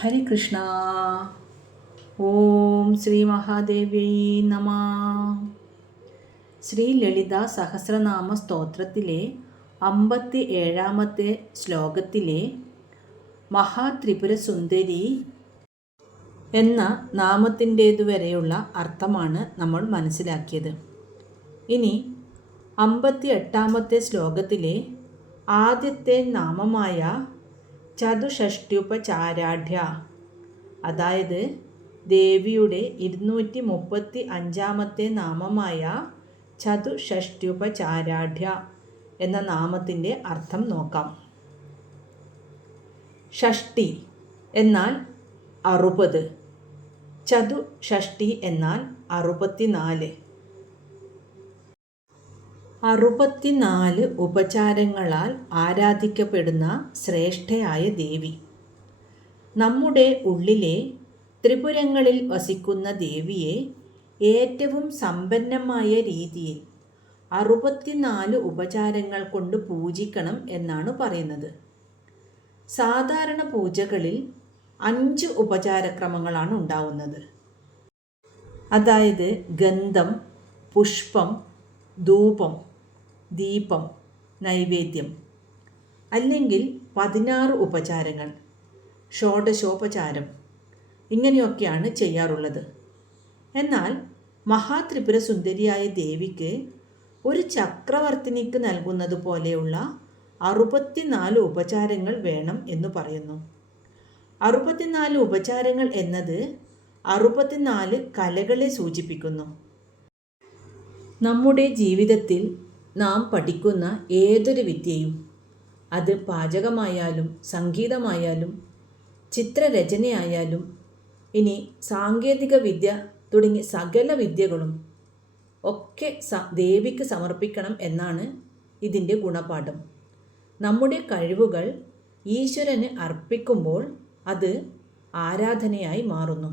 ഹരേ കൃഷ്ണ. ഓം ശ്രീ മഹാദേവ്യൈ നമ. ശ്രീ ലളിത സഹസ്രനാമ സ്തോത്രത്തിലെ 57-ാമത്തെ ശ്ലോകത്തിലെ മഹാത്രിപുര സുന്ദരി എന്ന നാമത്തിൻ്റേതുവരെയുള്ള അർത്ഥമാണ് നമ്മൾ മനസ്സിലാക്കിയത്. ഇനി 58-ാമത്തെ ശ്ലോകത്തിലെ ആദ്യത്തെ നാമമായ ചതുഷ്ട്യുപചാരാഢ്യ, അതായത് ദേവിയുടെ 235-ാമത്തെ നാമമായ ചതുഷ്ട്യുപചാരാഢ്യ എന്ന നാമത്തിൻ്റെ അർത്ഥം നോക്കാം. ഷഷ്ടി എന്നാൽ 60, ചതുഷ്ടി എന്നാൽ 64. 64 ഉപചാരങ്ങളാൽ ആരാധിക്കപ്പെടുന്ന ശ്രേഷ്ഠയായ ദേവി. നമ്മുടെ ഉള്ളിലെ ത്രിപുരങ്ങളിൽ വസിക്കുന്ന ദേവിയെ ഏറ്റവും സമ്പന്നമായ രീതിയിൽ 64 ഉപചാരങ്ങൾ കൊണ്ട് പൂജിക്കണം എന്നാണ് പറയുന്നത്. സാധാരണ പൂജകളിൽ 5 ഉപചാരക്രമങ്ങളാണ് ഉണ്ടാവുന്നത്. അതായത് ഗന്ധം, പുഷ്പം, ധൂപം, ദീപം, നൈവേദ്യം. അല്ലെങ്കിൽ 16 ഉപചാരങ്ങൾ, ഷോഡശോപചാരം, ഇങ്ങനെയൊക്കെയാണ് ചെയ്യാറുള്ളത്. എന്നാൽ മഹാത്രിപുര സുന്ദരിയായ ദേവിക്ക് ഒരു ചക്രവർത്തിനിക്ക് നൽകുന്നത് പോലെയുള്ള 64 ഉപചാരങ്ങൾ വേണം എന്ന് പറയുന്നു. 64 ഉപചാരങ്ങൾ എന്നത് 64 കലകളെ സൂചിപ്പിക്കുന്നു. നമ്മുടെ ജീവിതത്തിൽ നാം പഠിക്കുന്ന ഏതൊരു വിദ്യയും, അത് പാചകമായാലും സംഗീതമായാലും ചിത്രരചനയായാലും ഇനി സാങ്കേതിക വിദ്യ തുടങ്ങി സകല വിദ്യകളും ഒക്കെ ദേവിക്ക് സമർപ്പിക്കണം എന്നാണ് ഇതിൻ്റെ ഗുണപാഠം. നമ്മുടെ കഴിവുകൾ ഈശ്വരന് അർപ്പിക്കുമ്പോൾ അത് ആരാധനയായി മാറുന്നു.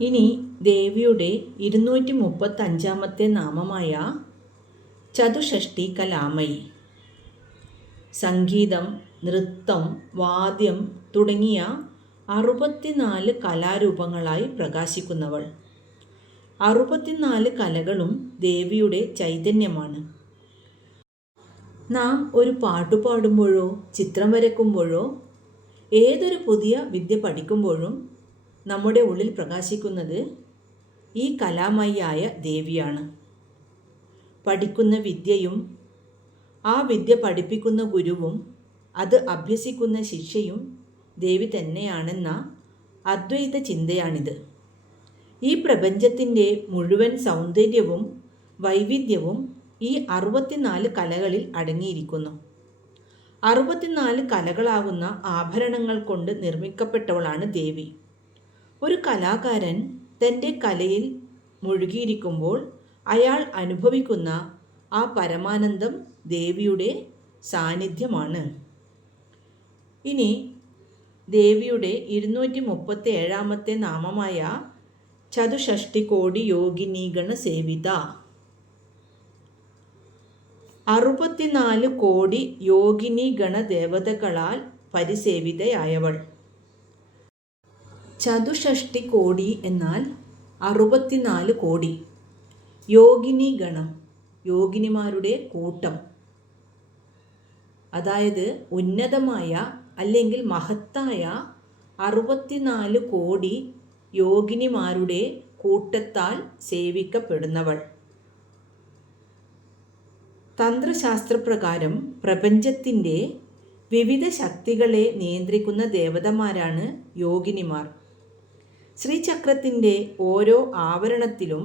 ഇനി ദേവിയുടെ 235-ാമത്തെ നാമമായ ചതുഷ്ടി കലാമയി. സംഗീതം, നൃത്തം, വാദ്യം തുടങ്ങിയ 64 കലാരൂപങ്ങളായി പ്രകാശിക്കുന്നവൾ. 64 കലകളും ദേവിയുടെ ചൈതന്യമാണ്. നാം ഒരു പാട്ടു പാടുമ്പോഴോ ചിത്രം വരയ്ക്കുമ്പോഴോ ഏതൊരു പുതിയ വിദ്യ പഠിക്കുമ്പോഴും നമ്മുടെ ഉള്ളിൽ പ്രകാശിക്കുന്നത് ഈ കലാമയിയായ ദേവിയാണ്. പഠിക്കുന്ന വിദ്യയും ആ വിദ്യ പഠിപ്പിക്കുന്ന ഗുരുവും അത് അഭ്യസിക്കുന്ന ശിഷ്യയും ദേവി തന്നെയാണെന്ന അദ്വൈത ചിന്തയാണിത്. ഈ പ്രപഞ്ചത്തിൻ്റെ മുഴുവൻ സൗന്ദര്യവും വൈവിധ്യവും ഈ 64 കലകളിൽ അടങ്ങിയിരിക്കുന്നു. 64 കലകളാകുന്ന ആഭരണങ്ങൾ കൊണ്ട് നിർമ്മിക്കപ്പെട്ടവളാണ് ദേവി. ഒരു കലാകാരൻ തൻ്റെ കലയിൽ മുഴുകിയിരിക്കുമ്പോൾ അയാൾ അനുഭവിക്കുന്ന ആ പരമാനന്ദം ദേവിയുടെ സാന്നിധ്യമാണ്. ഇനി ദേവിയുടെ 237-ാമത്തെ നാമമായ ചതുഷ്ടി കോടി യോഗിനീഗണ സേവിത. 64 കോടി യോഗിനി ഗണദേവതകളാൽ പരിസേവിതയായവൾ. ചതുഷ്ടി കോടി എന്നാൽ 64 കോടി. യോഗിനി ഗണം, യോഗിനിമാരുടെ കൂട്ടം. അതായത് ഉന്നതമായ അല്ലെങ്കിൽ മഹത്തായ 64 കോടി യോഗിനിമാരുടെ കൂട്ടത്താൽ സേവിക്കപ്പെടുന്നവൾ. തന്ത്രശാസ്ത്രപ്രകാരം പ്രപഞ്ചത്തിൻ്റെ വിവിധ ശക്തികളെ നിയന്ത്രിക്കുന്ന ദേവതമാരാണ് യോഗിനിമാർ. ശ്രീചക്രത്തിൻ്റെ ഓരോ ആവരണത്തിലും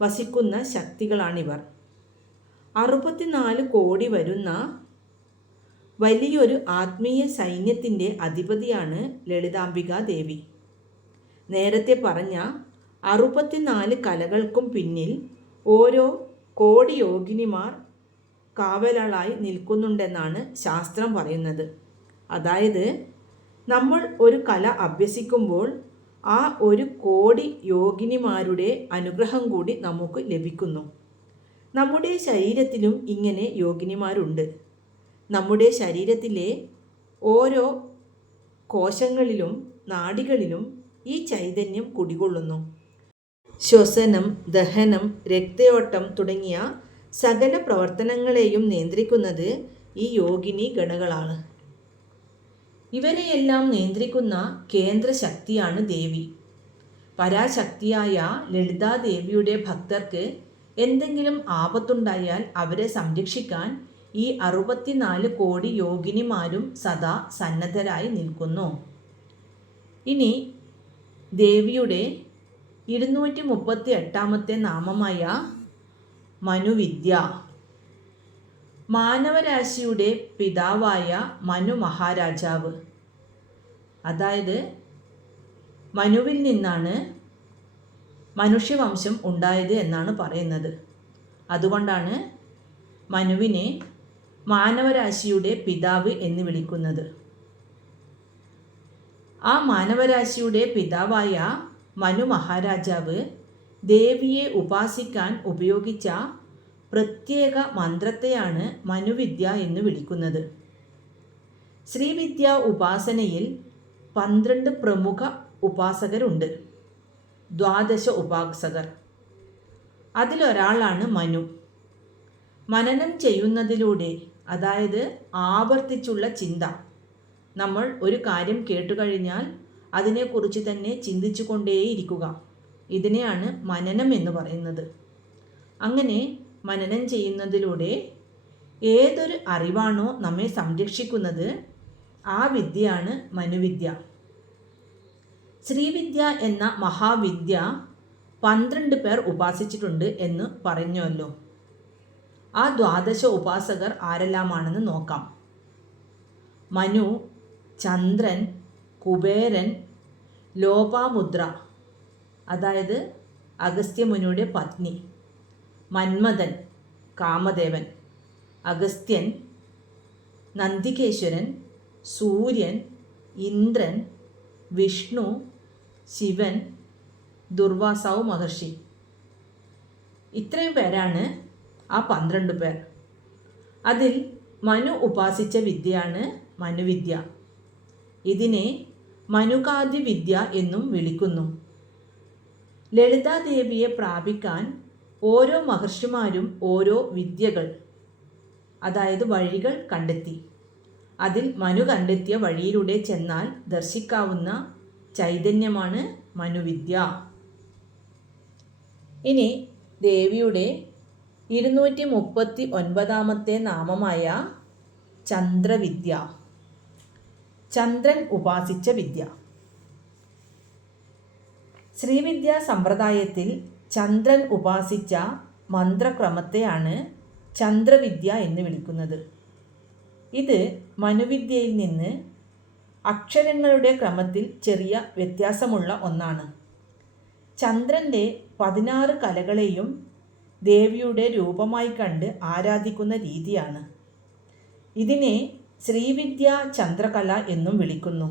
വസിക്കുന്ന ശക്തികളാണിവർ. 64 കോടി വരുന്ന വലിയൊരു ആത്മീയ സൈന്യത്തിൻ്റെ അധിപതിയാണ് ലളിതാംബികാ ദേവി. നേരത്തെ പറഞ്ഞ 64 കലകൾക്കും പിന്നിൽ ഓരോ കോടി യോഗിനിമാർ കാവലാളായി നിൽക്കുന്നുണ്ടെന്നാണ് ശാസ്ത്രം പറയുന്നത്. അതായത് നമ്മൾ ഒരു കല അഭ്യസിക്കുമ്പോൾ ആ 1 കോടി യോഗിനിമാരുടെ അനുഗ്രഹം കൂടി നമുക്ക് ലഭിക്കുന്നു. നമ്മുടെ ശരീരത്തിലും ഇങ്ങനെ യോഗിനിമാരുണ്ട്. നമ്മുടെ ശരീരത്തിലെ ഓരോ കോശങ്ങളിലും നാഡികളിലും ഈ ചൈതന്യം കുടികൊള്ളുന്നു. ശ്വസനം, ദഹനം, രക്തയോട്ടം തുടങ്ങിയ സകല പ്രവർത്തനങ്ങളെയും നിയന്ത്രിക്കുന്നത് ഈ യോഗിനി ഗണകളാണ്. ഇവരെയെല്ലാം നിയന്ത്രിക്കുന്ന കേന്ദ്ര ശക്തിയാണ് ദേവി. പരാശക്തിയായ ലളിതാദേവിയുടെ ഭക്തർക്ക് എന്തെങ്കിലും ആപത്തുണ്ടായാൽ അവരെ സംരക്ഷിക്കാൻ ഈ 64 കോടി യോഗിനിമാരും സദാ സന്നദ്ധരായി നിൽക്കുന്നു. ഇനി ദേവിയുടെ 238 നാമമായ മനുവിദ്യ. മാനവരാശിയുടെ പിതാവായ മനു മഹാരാജാവ്, അതായത് മനുവിൽ നിന്നാണ് മനുഷ്യവംശം ഉണ്ടായത് എന്നാണ് പറയുന്നത്. അതുകൊണ്ടാണ് മനുവിനെ മാനവരാശിയുടെ പിതാവ് എന്ന് വിളിക്കുന്നത്. ആ മാനവരാശിയുടെ പിതാവായ മനു മഹാരാജാവ് ദേവിയെ ഉപാസിക്കാൻ ഉപയോഗിച്ച പ്രത്യേക മന്ത്രത്തെയാണ് മനുവിദ്യ എന്ന് വിളിക്കുന്നത്. ശ്രീവിദ്യ ഉപാസനയിൽ 12 പ്രമുഖ ഉപാസകരുണ്ട്, 12 ഉപാസകർ. അതിലൊരാളാണ് മനു. മനനം ചെയ്യുന്നതിലൂടെ, അതായത് ആവർത്തിച്ചുള്ള ചിന്ത, നമ്മൾ ഒരു കാര്യം കേട്ടുകഴിഞ്ഞാൽ അതിനെക്കുറിച്ച് തന്നെ ചിന്തിച്ചു കൊണ്ടേയിരിക്കുക, ഇതിനെയാണ് മനനം എന്ന് പറയുന്നത്. അങ്ങനെ മനനം ചെയ്യുന്നതിലൂടെ ഏതൊരു അറിവാണോ നമ്മെ സംരക്ഷിക്കുന്നത് ആ വിദ്യയാണ് മനുവിദ്യ. ശ്രീവിദ്യ എന്ന മഹാവിദ്യ 12 പേർ ഉപാസിച്ചിട്ടുണ്ട് എന്ന് പറഞ്ഞല്ലോ. ആ 12 ഉപാസകർ ആരെല്ലാമാണെന്ന് നോക്കാം. മനു, ചന്ദ്രൻ, കുബേരൻ, ലോപാമുദ്ര, അതായത് അഗസ്ത്യമുനിയുടെ പത്നി, മന്മഥൻ, കാമദേവൻ, അഗസ്ത്യൻ, നന്ദികേശ്വരൻ, സൂര്യൻ, ഇന്ദ്രൻ, വിഷ്ണു, ശിവൻ, ദുർവാസാവ് മഹർഷി. ഇത്രയും പേരാണ് ആ 12 പേർ. അതിൽ മനു ഉപാസിച്ച വിദ്യയാണ് മനുവിദ്യ. ഇതിനെ മനുകാദി വിദ്യ എന്നും വിളിക്കുന്നു. ലളിതാദേവിയെ പ്രാപിക്കാൻ ഓരോ മഹർഷിമാരും ഓരോ വിദ്യകൾ, അതായത് വഴികൾ കണ്ടെത്തി. അതിൽ മനു കണ്ടെത്തിയ വഴിയിലൂടെ ചെന്നാൽ ദർശിക്കാവുന്ന ചൈതന്യമാണ് മനുവിദ്യ. ഇനി ദേവിയുടെ 239 നാമമായ ചന്ദ്രവിദ്യ, ചന്ദ്രൻ ഉപാസിച്ച വിദ്യ. ശ്രീവിദ്യ സമ്പ്രദായത്തിൽ ചന്ദ്രൻ ഉപാസിച്ച മന്ത്രക്രമത്തെയാണ് ചന്ദ്രവിദ്യ എന്ന് വിളിക്കുന്നത്. ഇത് മനുവിദ്യയിൽ നിന്ന് അക്ഷരങ്ങളുടെ ക്രമത്തിൽ ചെറിയ വ്യത്യാസമുള്ള ഒന്നാണ്. ചന്ദ്രൻ്റെ 16 കലകളെയും ദേവിയുടെ രൂപമായി കണ്ട് ആരാധിക്കുന്ന രീതിയാണ്. ഇതിനെ ശ്രീവിദ്യ ചന്ദ്രകല എന്നും വിളിക്കുന്നു.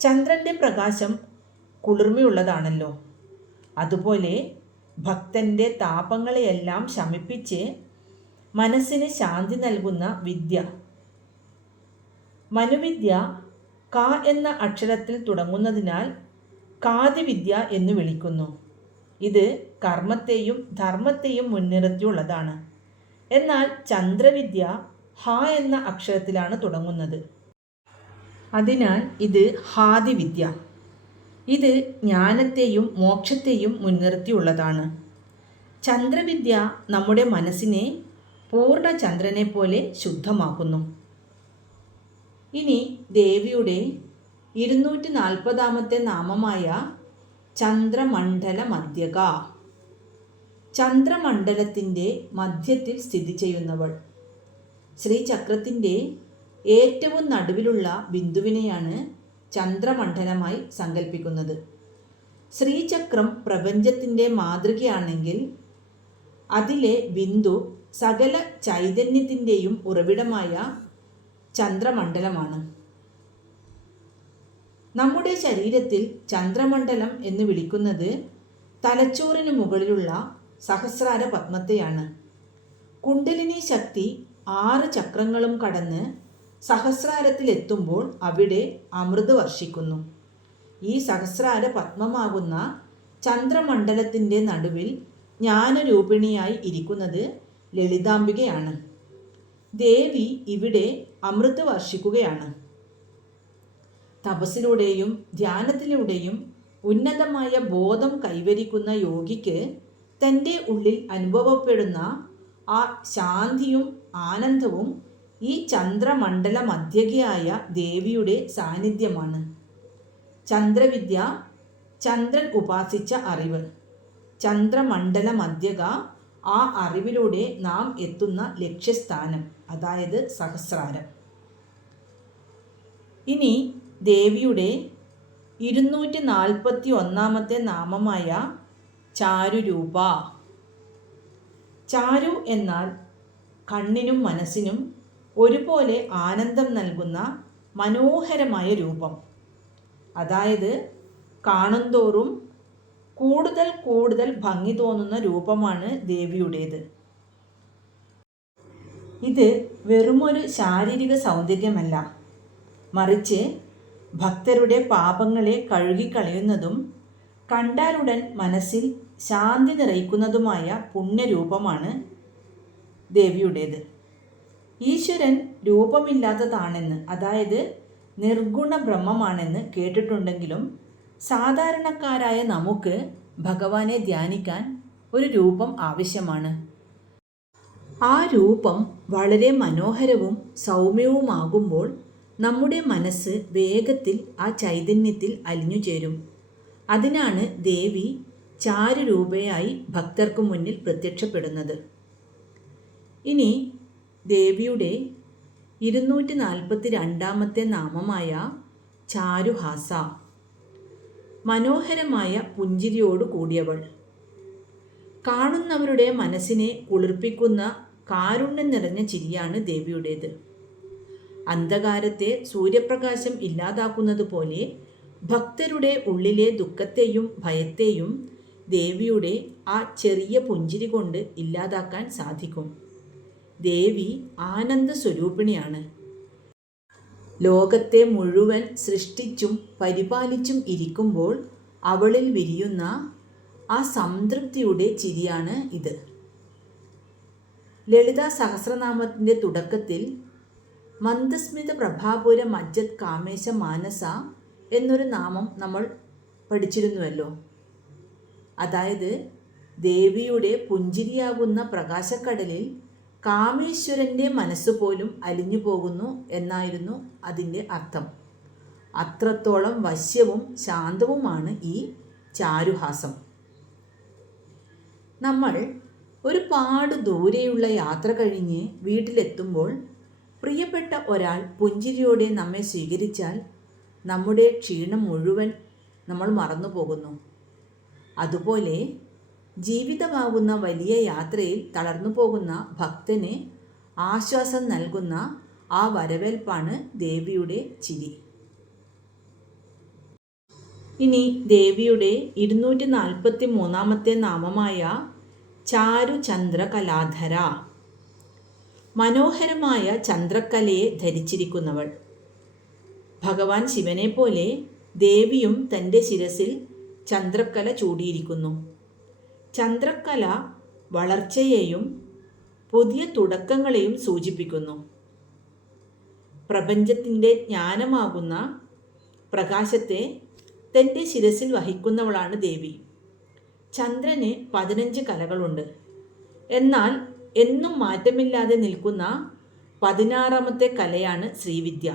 ചന്ദ്രൻ്റെ പ്രകാശം കുളിർമയുള്ളതാണല്ലോ. അതുപോലെ ഭക്തൻ്റെ താപങ്ങളെയെല്ലാം ശമിപ്പിച്ച് മനസ്സിന് ശാന്തി നൽകുന്ന വിദ്യ. മനുവിദ്യ ക എന്ന അക്ഷരത്തിൽ തുടങ്ങുന്നതിനാൽ കാദിവിദ്യ എന്ന് വിളിക്കുന്നു. ഇത് കർമ്മത്തെയും ധർമ്മത്തെയും മുൻനിർത്തിയുള്ളതാണ്. എന്നാൽ ചന്ദ്രവിദ്യ ഹ എന്ന അക്ഷരത്തിലാണ് തുടങ്ങുന്നത്. അതിനാൽ ഇത് ഹാദിവിദ്യ. ഇത് ജ്ഞാനത്തെയും മോക്ഷത്തെയും മുൻനിർത്തിയുള്ളതാണ്. ചന്ദ്രവിദ്യ നമ്മുടെ മനസ്സിനെ പൂർണ്ണ ചന്ദ്രനെ പോലെ ശുദ്ധമാക്കുന്നു. ഇനി ദേവിയുടെ 240 നാമമായ ചന്ദ്രമണ്ഡല മധ്യക, ചന്ദ്രമണ്ഡലത്തിൻ്റെ മധ്യത്തിൽ സ്ഥിതി ചെയ്യുന്നവൾ. ശ്രീചക്രത്തിൻ്റെ ഏറ്റവും നടുവിലുള്ള ബിന്ദുവിനെയാണ് ചന്ദ്രമണ്ഡലമായി സങ്കല്പിക്കുന്നത്. ശ്രീചക്രം പ്രപഞ്ചത്തിൻ്റെ മാതൃകയാണെങ്കിൽ അതിലെ ബിന്ദു സകല ചൈതന്യത്തിൻ്റെയും ഉറവിടമായ ചന്ദ്രമണ്ഡലമാണ്. നമ്മുടെ ശരീരത്തിൽ ചന്ദ്രമണ്ഡലം എന്ന് വിളിക്കുന്നത് തലച്ചോറിന് മുകളിലുള്ള സഹസ്രാര പത്മത്തെയാണ്. കുണ്ടലിനി ശക്തി 6 ചക്രങ്ങളും കടന്ന് സഹസ്രാരത്തിലെത്തുമ്പോൾ അവിടെ അമൃത് വർഷിക്കുന്നു. ഈ സഹസ്രാര പത്മമാകുന്ന ചന്ദ്രമണ്ഡലത്തിൻ്റെ നടുവിൽ ജ്ഞാനരൂപിണിയായി ഇരിക്കുന്നത് ലളിതാംബികയാണ്. ദേവി ഇവിടെ അമൃത് വർഷിക്കുകയാണ്. തപസ്സിലൂടെയും ധ്യാനത്തിലൂടെയും ഉന്നതമായ ബോധം കൈവരിക്കുന്ന യോഗിക്ക് തൻ്റെ ഉള്ളിൽ അനുഭവപ്പെടുന്ന ആ ശാന്തിയും ആനന്ദവും ഈ ചന്ദ്രമണ്ഡല മധ്യകയായ ദേവിയുടെ സാന്നിധ്യമാണ്. ചന്ദ്രവിദ്യ, ചന്ദ്രൻ ഉപാസിച്ച അറിവ്. ചന്ദ്രമണ്ഡല മധ്യക, ആ അറിവിലൂടെ നാം എത്തുന്ന ലക്ഷ്യസ്ഥാനം, അതായത് സഹസ്രാരം. ഇനി ദേവിയുടെ 241 നാമമായ ചാരുരൂപ. ചാരു എന്നാൽ കണ്ണിനും മനസ്സിനും ഒരുപോലെ ആനന്ദം നൽകുന്ന മനോഹരമായ രൂപം. അതായത് കാണുന്തോറും കൂടുതൽ കൂടുതൽ ഭംഗി തോന്നുന്ന രൂപമാണ് ദേവിയുടേത്. ഇത് വെറുമൊരു ശാരീരിക സൗന്ദര്യമല്ല, മറിച്ച് ഭക്തരുടെ പാപങ്ങളെ കഴുകിക്കളയുന്നതും കണ്ടാലുടൻ മനസ്സിൽ ശാന്തി നിറയ്ക്കുന്നതുമായ പുണ്യരൂപമാണ് ദേവിയുടേത്. ഈശ്വരൻ രൂപമില്ലാത്തതാണെന്ന്, അതായത് നിർഗുണ ബ്രഹ്മമാണെന്ന് കേട്ടിട്ടുണ്ടെങ്കിലും സാധാരണക്കാരായ നമുക്ക് ഭഗവാനെ ധ്യാനിക്കാൻ ഒരു രൂപം ആവശ്യമാണ്. ആ രൂപം വളരെ മനോഹരവും സൗമ്യവുമാകുമ്പോൾ നമ്മുടെ മനസ്സ് വേഗത്തിൽ ആ ചൈതന്യത്തിൽ അലിഞ്ഞു ചേരും. അതിനാണ് ദേവി ചാരുരൂപയായി ഭക്തർക്ക് മുന്നിൽ പ്രത്യക്ഷപ്പെടുന്നത്. ഇനി ദേവിയുടെ 242 നാമമായ ചാരുഹാസ. മനോഹരമായ പുഞ്ചിരിയോടു കൂടിയവൾ. കാണുന്നവരുടെ മനസ്സിനെ കുളിർപ്പിക്കുന്ന കാരുണ്യം നിറഞ്ഞ ചിരിയാണ് ദേവിയുടേത്. അന്ധകാരത്തെ സൂര്യപ്രകാശം ഇല്ലാതാക്കുന്നത് പോലെ ഭക്തരുടെ ഉള്ളിലെ ദുഃഖത്തെയും ഭയത്തെയും ദേവിയുടെ ആ ചെറിയ പുഞ്ചിരി കൊണ്ട് ഇല്ലാതാക്കാൻ സാധിക്കും. ദേവി ആനന്ദ സ്വരൂപിണിയാണ്. ലോകത്തെ മുഴുവൻ സൃഷ്ടിച്ചും പരിപാലിച്ചും ഇരിക്കുമ്പോൾ അവളിൽ വിരിയുന്ന ആ സംതൃപ്തിയുടെ ചിരിയാണ് ഇത്. ലളിതാ സഹസ്രനാമത്തിൻ്റെ തുടക്കത്തിൽ മന്ദസ്മിത പ്രഭാപുര മജ്ജത് കാമേശ മാനസ എന്നൊരു നാമം നമ്മൾ പഠിച്ചിരുന്നുവല്ലോ. അതായത് ദേവിയുടെ പുഞ്ചിരിയാകുന്ന പ്രകാശക്കടലിൽ കാമേശ്വരൻ്റെ മനസ്സുപോലും അലിഞ്ഞു പോകുന്നു എന്നായിരുന്നു അതിൻ്റെ അർത്ഥം. അത്രത്തോളം വശ്യവും ശാന്തവുമാണ് ഈ ചാരുഹാസം. നമ്മൾ ഒരുപാട് ദൂരെയുള്ള യാത്ര കഴിഞ്ഞ് വീട്ടിലെത്തുമ്പോൾ പ്രിയപ്പെട്ട ഒരാൾ പുഞ്ചിരിയോടെ നമ്മെ സ്വീകരിച്ചാൽ നമ്മുടെ ക്ഷീണം മുഴുവൻ നമ്മൾ മറന്നു പോകുന്നു. അതുപോലെ ജീവിതമാകുന്ന വലിയ യാത്രയിൽ തളർന്നു പോകുന്ന ഭക്തന് ആശ്വാസം നൽകുന്ന ആ വരവേൽപ്പാണ് ദേവിയുടെ ചിരി. ഇനി ദേവിയുടെ 243 നാമമായ ചാരു ചന്ദ്രകലാധര. മനോഹരമായ ചന്ദ്രക്കലയെ ധരിച്ചിരിക്കുന്നവൾ. ഭഗവാൻ ശിവനെ പോലെ ദേവിയും തൻ്റെ ശിരസിൽ ചന്ദ്രക്കല ചൂടിയിരിക്കുന്നു. ചന്ദ്രക്കല വളർച്ചയെയും പുതിയ തുടക്കങ്ങളെയും സൂചിപ്പിക്കുന്നു. പ്രപഞ്ചത്തിൻ്റെ ജ്ഞാനമാകുന്ന പ്രകാശത്തെ തൻ്റെ ശിരസിൽ വഹിക്കുന്നവളാണ് ദേവി. ചന്ദ്രന് 15 കലകളുണ്ട്. എന്നാൽ എന്നും മാറ്റമില്ലാതെ നിൽക്കുന്ന 16ാമത്തെ കലയാണ് ശ്രീവിദ്യ.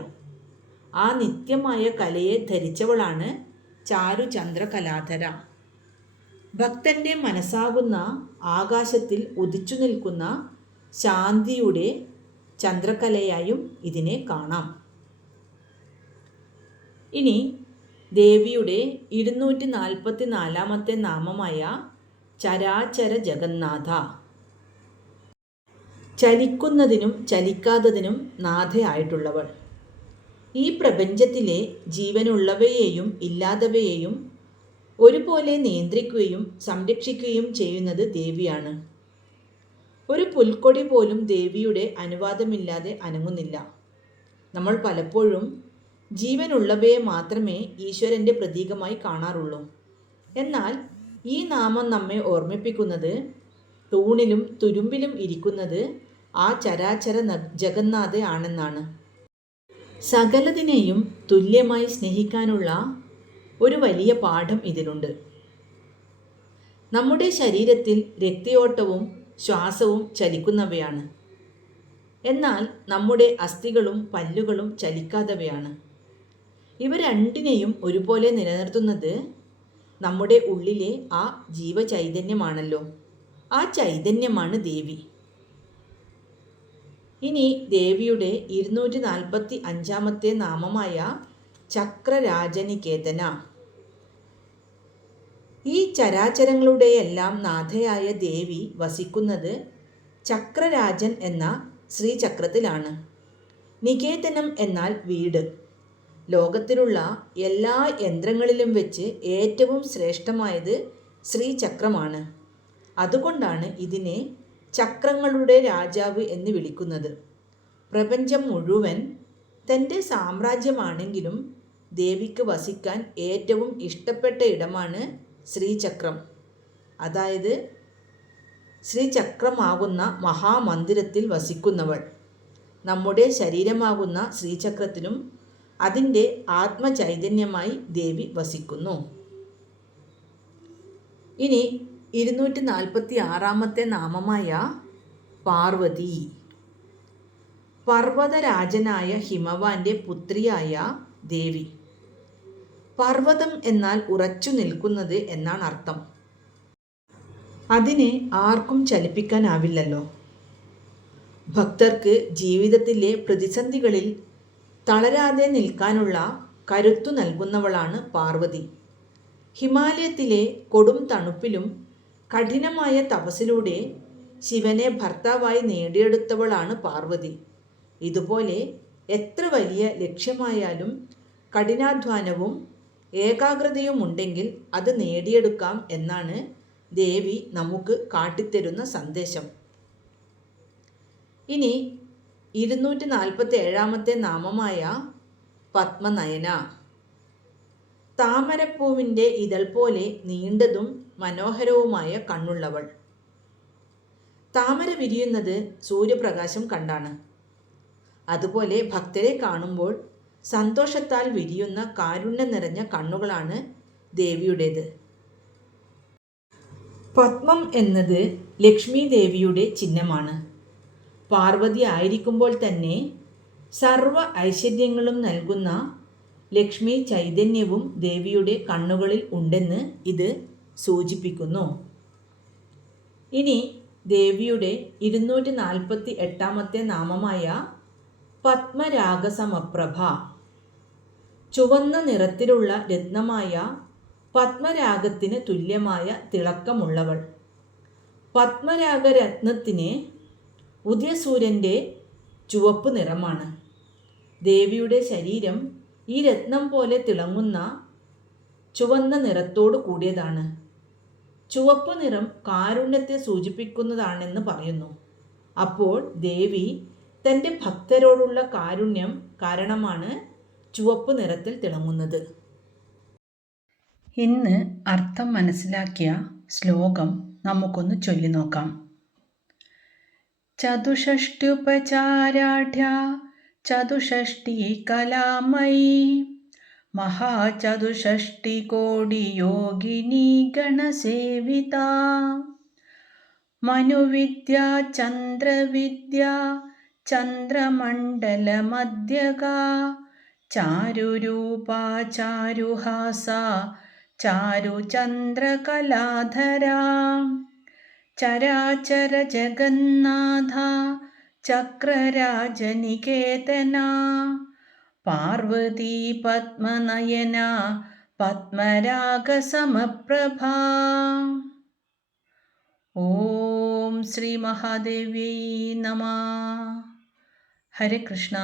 ആ നിത്യമായ കലയെ ധരിച്ചവളാണ് ചാരുചന്ദ്രകലാധര. ഭക്തൻ്റെ മനസ്സാകുന്ന ആകാശത്തിൽ ഉദിച്ചു നിൽക്കുന്ന ശാന്തിയുടെ ചന്ദ്രകലയായും ഇതിനെ കാണാം. ഇനി ദേവിയുടെ 244 നാമമായ ചരാചര ജഗന്നാഥ. ചലിക്കുന്നതിനും ചലിക്കാത്തതിനും നാഥയായിട്ടുള്ളവൾ. ഈ പ്രപഞ്ചത്തിലെ ജീവനുള്ളവയെയും ഇല്ലാത്തവയെയും ഒരുപോലെ നിയന്ത്രിക്കുകയും സംരക്ഷിക്കുകയും ചെയ്യുന്നത് ദേവിയാണ്. ഒരു പുൽക്കൊടി പോലും ദേവിയുടെ അനുവാദമില്ലാതെ അനങ്ങുന്നില്ല. നമ്മൾ പലപ്പോഴും ജീവനുള്ളവയെ മാത്രമേ ഈശ്വരൻ്റെ പ്രതീകമായി കാണാറുള്ളൂ. എന്നാൽ ഈ നാമം നമ്മെ ഓർമ്മിപ്പിക്കുന്നത് തൂണിലും തുരുമ്പിലും ഇരിക്കുന്നത് ആ ചരാചര ജഗന്നാഥ ആണെന്നാണ്. സകലതിനെയും തുല്യമായി സ്നേഹിക്കാനുള്ള ഒരു വലിയ പാഠം ഇതിലുണ്ട്. നമ്മുടെ ശരീരത്തിൽ രക്തയോട്ടവും ശ്വാസവും ചലിക്കുന്നവയാണ്. എന്നാൽ നമ്മുടെ അസ്ഥികളും പല്ലുകളും ചലിക്കാത്തവയാണ്. ഇവ രണ്ടിനെയും ഒരുപോലെ നിലനിർത്തുന്നത് നമ്മുടെ ഉള്ളിലെ ആ ജീവചൈതന്യമാണല്ലോ. ആ ചൈതന്യമാണ് ദേവി. ഇനി ദേവിയുടെ 245 നാമമായ ചക്രരാജനികേതന. ഈ ചരാചരങ്ങളുടെയെല്ലാം നാഥയായ ദേവി വസിക്കുന്നത് ചക്രരാജൻ എന്ന ശ്രീചക്രത്തിലാണ്. നികേതനം എന്നാൽ വീട്. ലോകത്തിലുള്ള എല്ലാ യന്ത്രങ്ങളിലും വെച്ച് ഏറ്റവും ശ്രേഷ്ഠമായത് ശ്രീചക്രമാണ്. അതുകൊണ്ടാണ് ഇതിനെ ചക്രങ്ങളുടെ രാജാവ് എന്ന് വിളിക്കുന്നത്. പ്രപഞ്ചം മുഴുവൻ തൻ്റെ സാമ്രാജ്യമാണെങ്കിലും ദേവിക്ക് വസിക്കാൻ ഏറ്റവും ഇഷ്ടപ്പെട്ട ഇടമാണ് ശ്രീചക്രം. അതായത് ശ്രീചക്രമാകുന്ന മഹാമന്ദിരത്തിൽ വസിക്കുന്നവൾ. നമ്മുടെ ശരീരമാകുന്ന ശ്രീചക്രത്തിലും അതിൻ്റെ ആത്മചൈതന്യമായി ദേവി വസിക്കുന്നു. ഇനി 246 നാമമായ പാർവതി. പർവ്വതരാജനായ ഹിമവാന്റെ പുത്രിയായ ദേവി. പർവ്വതം എന്നാൽ ഉറച്ചു നിൽക്കുന്നത് എന്നാണ് അർത്ഥം. അതിനെ ആർക്കും ചലിപ്പിക്കാനാവില്ലല്ലോ. ഭക്തർക്ക് ജീവിതത്തിലെ പ്രതിസന്ധികളിൽ തളരാതെ നിൽക്കാനുള്ള കരുത്തു നൽകുന്നവളാണ് പാർവതി. ഹിമാലയത്തിലെ കൊടും തണുപ്പിലും കഠിനമായ തപസ്സിലൂടെ ശിവനെ ഭർത്താവായി നേടിയെടുത്തവളാണ് പാർവതി. ഇതുപോലെ എത്ര വലിയ ലക്ഷ്യമായാലും കഠിനാധ്വാനവും ഏകാഗ്രതയും ഉണ്ടെങ്കിൽ അത് നേടിയെടുക്കാം എന്നാണ് ദേവി നമുക്ക് കാട്ടിത്തരുന്ന സന്ദേശം. ഇനി 247 നാമമായ പത്മനയന. താമരപ്പൂവിൻ്റെ ഇതൾ പോലെ നീണ്ടതും മനോഹരവുമായ കണ്ണുള്ളവൾ. താമര വിരിയുന്നത് സൂര്യപ്രകാശം കണ്ടാണ്. അതുപോലെ ഭക്തരെ കാണുമ്പോൾ സന്തോഷത്താൽ വിരിയുന്ന കാരുണ്യം നിറഞ്ഞ കണ്ണുകളാണ് ദേവിയുടേത്. പത്മം എന്നത് ലക്ഷ്മി ദേവിയുടെ ചിഹ്നമാണ്. പാർവതി ആയിരിക്കുമ്പോൾ തന്നെ സർവ ഐശ്വര്യങ്ങളും നൽകുന്ന ലക്ഷ്മി ചൈതന്യവും ദേവിയുടെ കണ്ണുകളിൽ ഉണ്ടെന്ന് ഇത് സൂചിപ്പിക്കുന്നു. ഇനി ദേവിയുടെ 248 നാമമായ പത്മരാഗസമപ്രഭ. ചുവന്ന നിറത്തിലുള്ള രത്നമായ പത്മരാഗത്തിന് തുല്യമായ തിളക്കമുള്ളവൾ. പത്മരാഗരത്നത്തിന് ഉദയസൂര്യൻ്റെ ചുവപ്പ് നിറമാണ്. ദേവിയുടെ ശരീരം ഈ രത്നം പോലെ തിളങ്ങുന്ന ചുവന്ന നിറത്തോട് കൂടിയതാണ്. ചുവപ്പ് നിറം കാരുണ്യത്തെ സൂചിപ്പിക്കുന്നതാണെന്ന് പറയുന്നു. അപ്പോൾ ദേവി തൻ്റെ ഭക്തരോടുള്ള കാരുണ്യം കാരണമാണ് ചുവപ്പ് നിറത്തിൽ തിളങ്ങുന്നത്. ഇന്ന് അർത്ഥം മനസ്സിലാക്കിയ ശ്ലോകം നമുക്കൊന്ന് ചൊല്ലി നോക്കാം. ചതുഷ്ട്യുപചാരാഢ്യ ചതുഷ്ടി കലാമയി മഹാചതുഷ്ടി യോഗിനി ഗണസേവിത മനുവിദ്യ ചന്ദ്രവിദ്യ ചന്ദ്രമണ്ഡലമധ്യക ചാരുരൂപ ചാരുഹാസ ചാരുചന്ദ്രകലാധരാ ചരാചര ജഗന്നാഥ ചക്രരാജനികേതന പാർവതി പത്മനയന പത്മരാഗസമപ്രഭാ. ഓം ശ്രീ മഹാദേവ്യൈ നമഃ. ഹരേ കൃഷ്ണ.